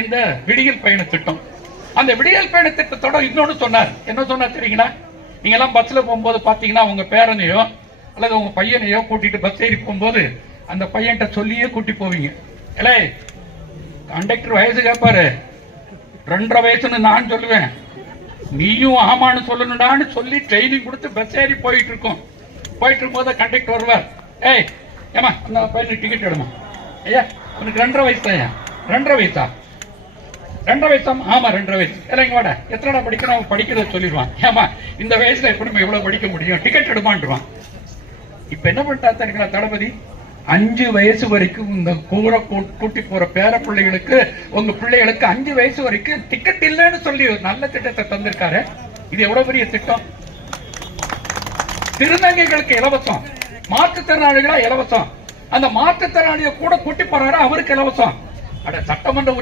இந்த விடியல் பயண திட்டம். அந்த விடியல் பயண திட்டத்தோட இன்னொன்னு சொன்னார். என்ன சொன்னார் தெரியுங்களா? நீங்க எல்லாம் பஸ்ல போகும்போது பாத்தீங்கன்னா உங்க பேரனையோ அல்லது உங்க பையனையோ கூட்டிட்டு பஸ் ஏறி போகும்போது அந்த பையன்கிட்ட சொல்லியே கூட்டி போவீங்க. இல்லை கண்டக்டர் வயசு கேட்பாரு, 2.5 வயசுன்னு நான் சொல்லுவேன், நீயும் ஆமான்னு சொல்லணும்டான்னு சொல்லி ட்ரைனிங் கொடுத்து பஸ் ஏறி போயிட்டு இருக்கோம். போயிட்டு இருக்கும் போது கண்டக்டர் வருவார், ஏய் ஏமா அந்த பையனுக்கு டிக்கெட் எடுமா, ஐயா உனக்கு 2.5 வயசு தான். 2.5 வயசா? 2.5 வயசா? ஆமா 2.5 வயசு. இல்லை இங்க வாடா, எத்தனை படிக்கணும் அவன் படிக்கிறத சொல்லிடுவான். ஏமா இந்த வயசுல எப்படி எவ்வளவு படிக்க முடியும், டிக்கெட் எடுமான்றான். இப்ப என்ன பண்ணிட்டா தெரியுங்களா தளபதி? 5 வயசு வரைக்கும் இந்த கூட்டி போற பேர பிள்ளைகளுக்கு, உங்க பிள்ளைகளுக்கு 5 வயசு வரைக்கும் டிக்கெட் இல்லைன்னு சொல்லி ஒரு நல்ல திட்டத்தை தந்திருக்காரு. இது எவ்வளவு பெரிய திட்டம்! திருநங்கைகளுக்கு இலவசம், மாற்றுத்திறனாளிகளா இலவசம், அந்த மாற்றுத்திறனாளியை கூட கூட்டி போறாரு அவருக்கு இலவசம். அட சட்டமன்ற